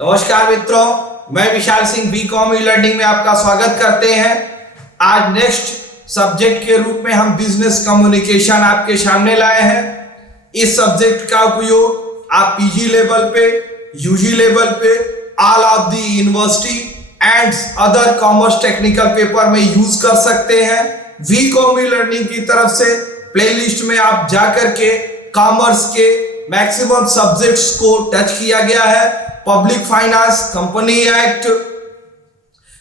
नमस्कार मित्रों, मैं Vishal Singh BCom e learning में आपका स्वागत करते हैं। आज नेक्स्ट सब्जेक्ट के रूप में हम बिजनेस कम्युनिकेशन आपके सामने लाए हैं। इस सब्जेक्ट का उपयोग आप पीजी लेवल पे, यूजी लेवल पे, all of the university and other commerce technical paper में यूज कर सकते हैं। बीकॉम ई लर्निंग की तरफ से प्लेलिस्ट में आप जाकर के कॉमर्स के मैक्सिमम सब्जेक्ट्स को टच किया गया है। Public finance, company act,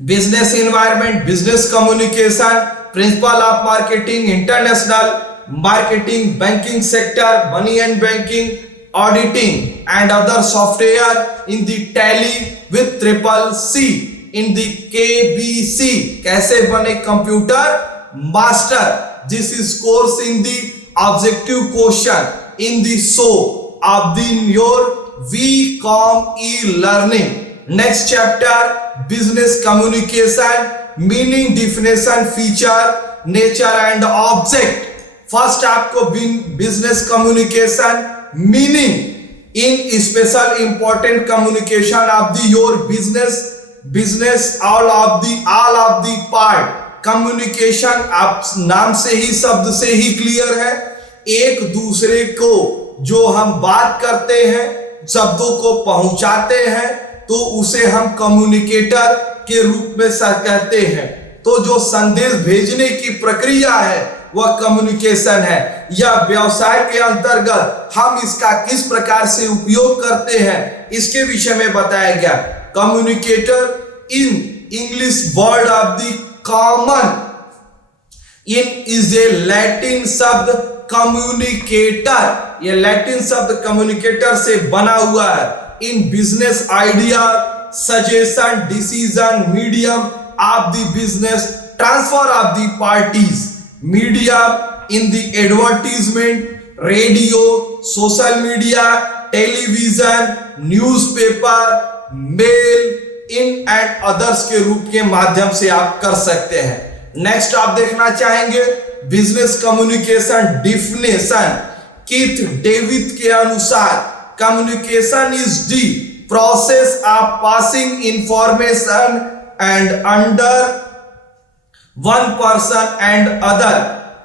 business environment, business communication, principle of marketing, international marketing, banking sector, money and banking, auditing and other software in the tally with triple C in the KBC, कैसे बने computer master. This is course in the objective question in the show of the your BCom e-learning. Next chapter, business communication, meaning, definition, feature, nature and object. First आपको business communication meaning in special important communication of the your business all of the part. Communication आप नाम से ही, शब्द से ही clear है। एक दूसरे को जो हम बात करते हैं, शब्दों को पहुंचाते हैं, तो उसे हम कम्युनिकेटर के रूप में कहते हैं। तो जो संदेश भेजने की प्रक्रिया है वह कम्युनिकेशन है। यह व्यवसाय के अंतर्गत हम इसका किस प्रकार से उपयोग करते हैं, इसके विषय में बताया गया। Communicator in English word of the common in is a Latin शब्द कम्युनिकेटर। ये लैटिन शब्द कम्युनिकेटर से बना हुआ है। In business idea, suggestion, decision, medium of the business, transfer of the parties, media in the advertisement, radio, social media, television, newspaper, mail, in and others के रूप के माध्यम से आप कर सकते हैं। नेक्स्ट आप देखना चाहेंगे business communication definition. Keith David के अनुसार communication is the process of passing information and under one person and other.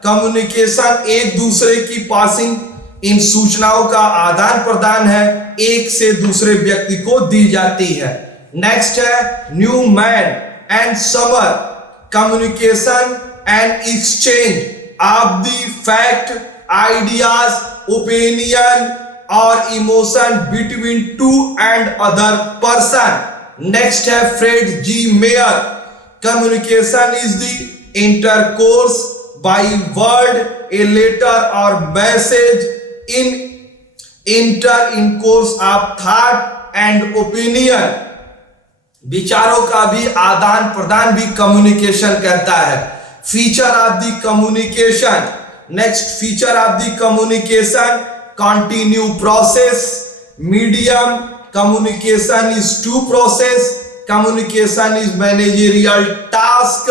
Communication एक दूसरे की पासिंग, इन सूचनाओं का आदान प्रदान है, एक से दूसरे व्यक्ति को दी जाती है। नेक्स्ट है Newman and Summer, communication and exchange of the fact, ideas, opinion और emotion between two and other person. Next है Fred G Meyer, communication is the intercourse by word, a letter और message in course of thought and opinion. विचारों का भी आदान प्रदान भी communication कहता है। Feature of the communication, next feature of the communication, continue process, medium, communication is two process, communication is managerial task,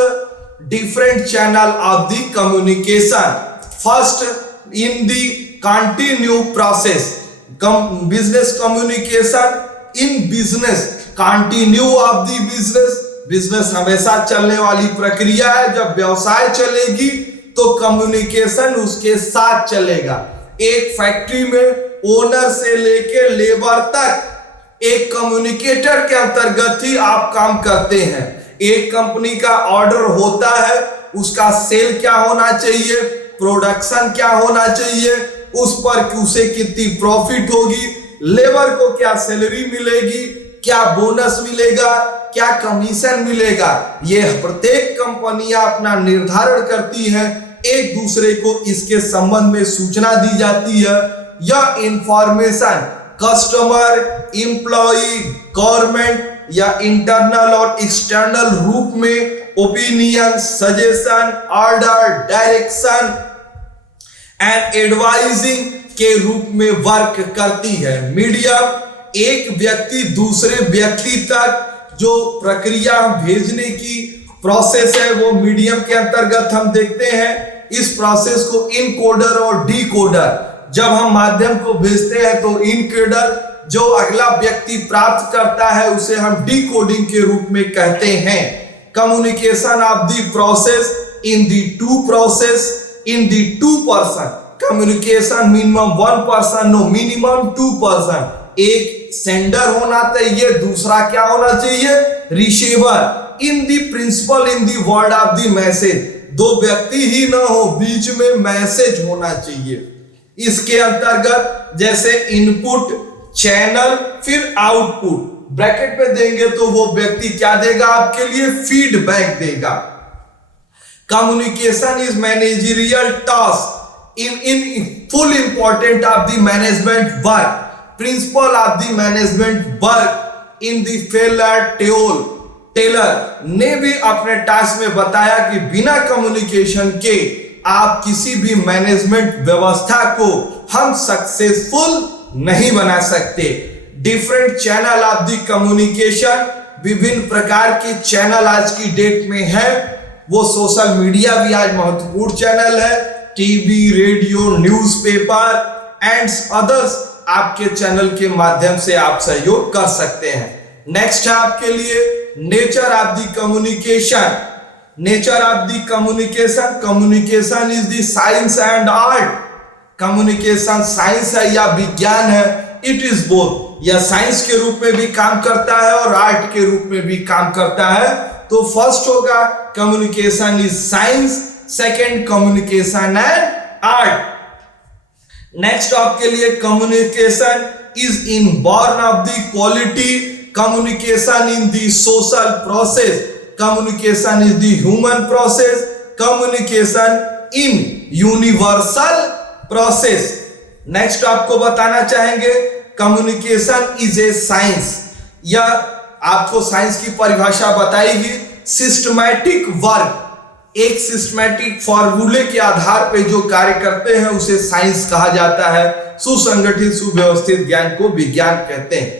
different channel of the communication. First in the continue process, business communication in business, continue of the business, business हमेशा चलने वाली प्रक्रिया है। जब व्यवसाय चलेगी तो communication उसके साथ चलेगा। एक फैक्ट्री में ओनर से लेके लेबर तक एक कम्युनिकेटर के अंतर्गत ही आप काम करते हैं। एक कंपनी का ऑर्डर होता है, उसका सेल क्या होना चाहिए, प्रोडक्शन क्या होना चाहिए, उस पर उसे कितनी प्रॉफिट होगी, लेबर को क्या सैलरी मिलेगी, क्या बोनस मिलेगा, क्या कमीशन मिलेगा, ये प्रत्येक कंपनियां अपना निर्धारण करती है। एक दूसरे को इसके संबंध में सूचना दी जाती है। यह इंफॉर्मेशन कस्टमर, एम्प्लॉय, गवर्नमेंट या इंटरनल और एक्सटर्नल रूप में opinion, suggestion, order, direction and advising के रूप में वर्क करती है। मीडियम एक व्यक्ति दूसरे व्यक्ति तक जो प्रक्रिया भेजने की प्रोसेस है वो मीडियम के अंतर्गत हम देखते हैं। इस प्रोसेस को इनकोडर और डिकोडर, जब हम माध्यम को भेजते हैं तो इनकोडर जो अगला व्यक्ति प्राप्त करता है उसे हम डिकोडिंग के रूप में कहते हैं। Communication of the process in the two process in the two person. Communication minimum one person, no minimum two person. एक सेंडर होना चाहिए, दूसरा क्या होना चाहिए, receiver. In the principle in the word of the message, दो व्यक्ति ही ना हो, बीच में मैसेज होना चाहिए। इसके अंतर्गत जैसे इनपुट, चैनल, फिर आउटपुट ब्रैकेट में देंगे तो वो व्यक्ति क्या देगा आपके लिए, फीडबैक देगा। Communication is managerial task in full important of the management work. Principle of the management work in the Fayol Taylor ने भी अपने टास्क में बताया कि बिना कम्युनिकेशन के आप किसी भी मैनेजमेंट व्यवस्था को हम सक्सेसफुल नहीं बना सकते। Different channel of the communication, विभिन्न प्रकार के चैनल आज की डेट में है। वो सोशल मीडिया भी आज महत्वपूर्ण चैनल है, TV, radio, newspaper and others आपके चैनल के माध्यम से आप सहयोग कर सकते हैं। नेक्स्ट है आपके लिए nature of the communication. Nature of the communication, communication is the science and art. Communication science है या विज्ञान है, इट इज बोथ। यह साइंस के रूप में भी काम करता है और आर्ट के रूप में भी काम करता है। तो फर्स्ट होगा communication is science, second communication and art. Next आपके लिए communication is in born of the quality, communication in the social process, communication is the human process, communication in universal process. Next आपको बताना चाहेंगे communication is a science, या आपको science की परिभाषा बताएगी सिस्टमैटिक वर्क। एक सिस्टमैटिक फॉर्मूले के आधार पे जो कार्य करते हैं उसे साइंस कहा जाता है। सुसंगठित सुव्यवस्थित ज्ञान को विज्ञान कहते हैं।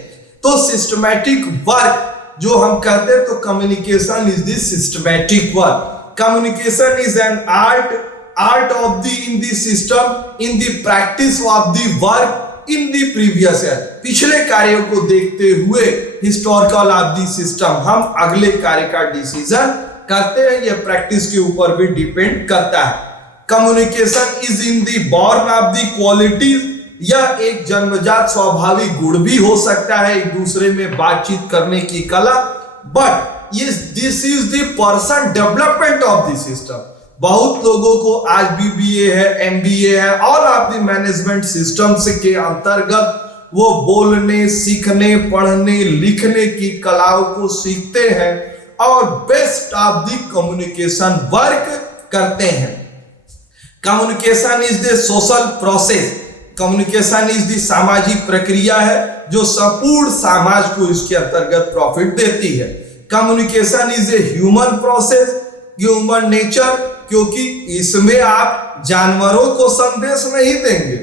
तो सिस्टमैटिक वर्क जो हम कहते हैं, तो communication is the systematic work. Communication is an art of the in the system in the practice of the work in the previous year. पिछले कार्यों को देखते हुए हिस्टोरिकल ऑफ द सिस्टम हम अगले कार्य का डिसीजन करते हैं। यह प्रैक्टिस के ऊपर भी डिपेंड करता है। Communication is in the born of the qualities, यह एक जन्मजात स्वाभाविक गुण भी हो सकता है, एक दूसरे में बातचीत करने की कला। But this is the person development of the system. बहुत लोगों को आज BBA है, MBA है, all of the management systems के अंतर्गत वो बोलने, सीखने, पढ़ने, लिखने की कलाओं को सीखते हैं और best of the communication work करते हैं। Communication is the social process, communication is the सामाजिक प्रक्रिया है जो संपूर्ण समाज को इसके अंतर्गत प्रॉफिट देती है। Communication is a human process, human nature, क्योंकि इसमें आप जानवरों को संदेश नहीं देंगे,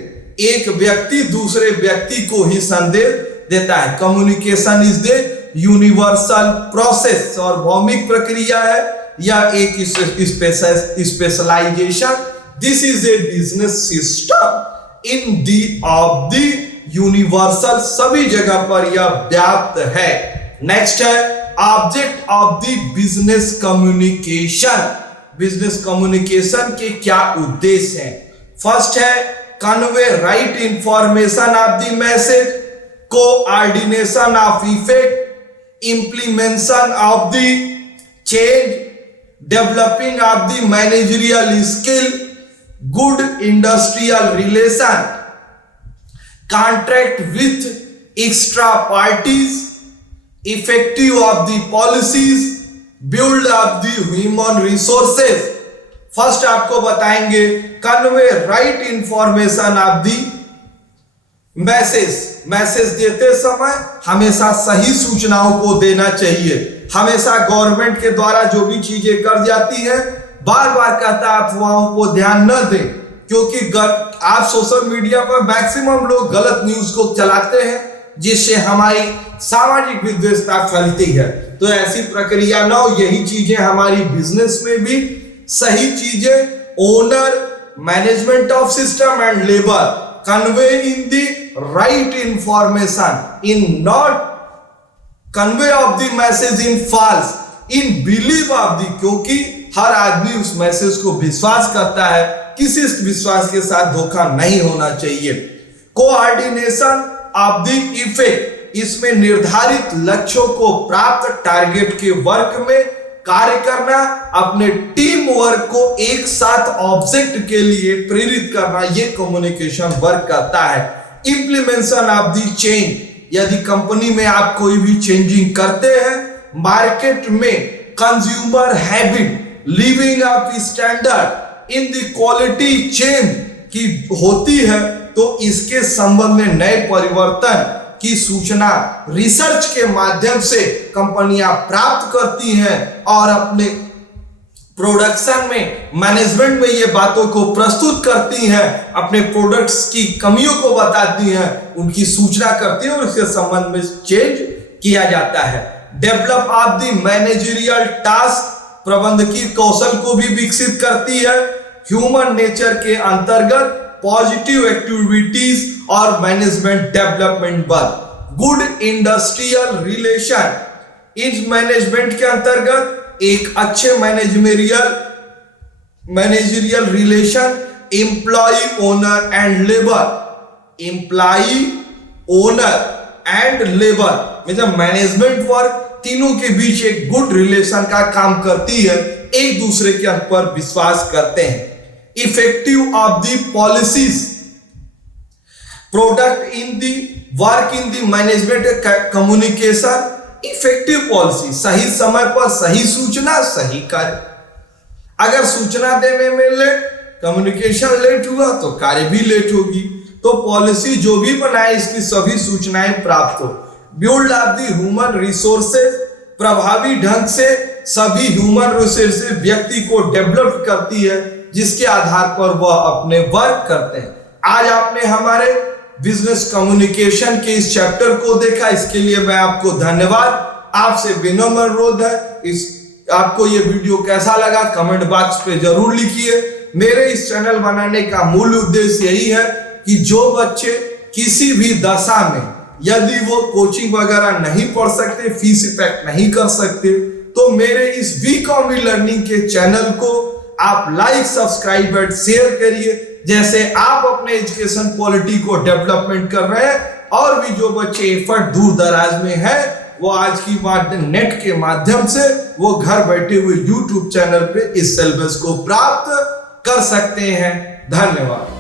एक व्यक्ति दूसरे व्यक्ति को ही संदेश देता है। Communication is the universal process, सार्वभौमिक प्रक्रिया है या एक specialization. This is a business system in the of the universal, सभी जगह पर यह व्याप्त है। नेक्स्ट है object of the business communication. Business communication के क्या उद्देश्य हैं? फर्स्ट है convey right information of the message, coordination of effect, implementation of the change, developing of the managerial skill, good industrial relation, contract with extra parties, effective of the policies, build of the human resources। First आपको बताएंगे convey right information of the message देते समय हमेशा सही सूचनाओं को देना चाहिए। हमेशा गवर्नमेंट के द्वारा जो भी चीजें कर जाती है, बार बार कहता है अफवाहों को ध्यान न दें, क्योंकि आप सोशल मीडिया पर मैक्सिमम लोग गलत न्यूज को चलाते हैं जिससे हमारी सामाजिक विद्वेषता फैलती है। तो ऐसी प्रक्रिया न हो, यही चीजें हमारी बिजनेस में भी सही चीजें owner, management of system and labour convey in the right information, in not convey of the message in false, in belief of the, क्योंकि हर आदमी उस मैसेज को विश्वास करता है, किसी विश्वास के साथ धोखा नहीं होना चाहिए। कोऑर्डिनेशन ऑफ द इफेक्ट, इसमें निर्धारित लक्ष्यों को प्राप्त टारगेट के वर्क में कार्य करना, अपने टीम वर्क को एक साथ ऑब्जेक्ट के लिए प्रेरित करना, ये कम्युनिकेशन वर्क करता है। इंप्लीमेंटेशन ऑफ द चेंज, यदि कंपनी में आप कोई भी चेंजिंग करते हैं, मार्केट में consumer habit, living up standard in the quality change की होती है, तो इसके संबंध में नए परिवर्तन की सूचना रिसर्च के माध्यम से कंपनियां प्राप्त करती हैं और अपने प्रोडक्शन में, मैनेजमेंट में ये बातों को प्रस्तुत करती हैं, अपने प्रोडक्ट्स की कमियों को बताती हैं, उनकी सूचना करती हैं और इसके संबंध में चेंज किया जाता है। Develop of the managerial task, प्रबंधकीय कौशल को भी विकसित करती है। ह्यूमन नेचर के अंतर्गत पॉजिटिव एक्टिविटीज और management development work. Good industrial relation, इस मैनेजमेंट के अंतर्गत एक अच्छे managerial relation employ owner and labour, employ owner and labour मतलब मैनेजमेंट वर्क, तीनों के बीच एक गुड रिलेशन का काम करती है, एक दूसरे के ऊपर विश्वास करते हैं। Effective of the policies, product in the work in the management communication, effective policy, सही समय पर सही सूचना, सही कार्य। अगर सूचना देने में लेट, कम्युनिकेशन लेट हुआ तो कार्य भी लेट होगी। तो पॉलिसी जो भी बनाए इसकी सभी सूचनाएं प्राप्त हो। Build of the human resources, प्रभावी ढंग से सभी ह्यूमन रिसोर्सेज व्यक्ति को डेवलप करती है, जिसके आधार पर वह अपने वर्क करते हैं। आज आपने हमारे बिजनेस कम्युनिकेशन के इस चैप्टर को देखा, इसके लिए मैं आपको धन्यवाद। आपसे विनम्र अनुरोध है, आपको ये वीडियो कैसा लगा कमेंट बॉक्स पे जरूर लिखिए। मेरे इस चैनल बनाने का मूल उद्देश्य यही है कि जो बच्चे किसी भी दशा में, यदि वो कोचिंग वगैरह नहीं पढ़ सकते, फीस इफेक्ट नहीं कर सकते, तो मेरे इस वीकॉम लर्निंग के चैनल को आप लाइक, सब्सक्राइब और शेयर करिए। जैसे आप अपने एजुकेशन पॉलिटी को डेवलपमेंट कर रहे हैं, और भी जो बच्चे एफर्ट दूर दराज में है, वो आज की बात नेट के माध्यम से वो घर बैठे हुए यूट्यूब चैनल पे इस सिलेबस को प्राप्त कर सकते हैं। धन्यवाद।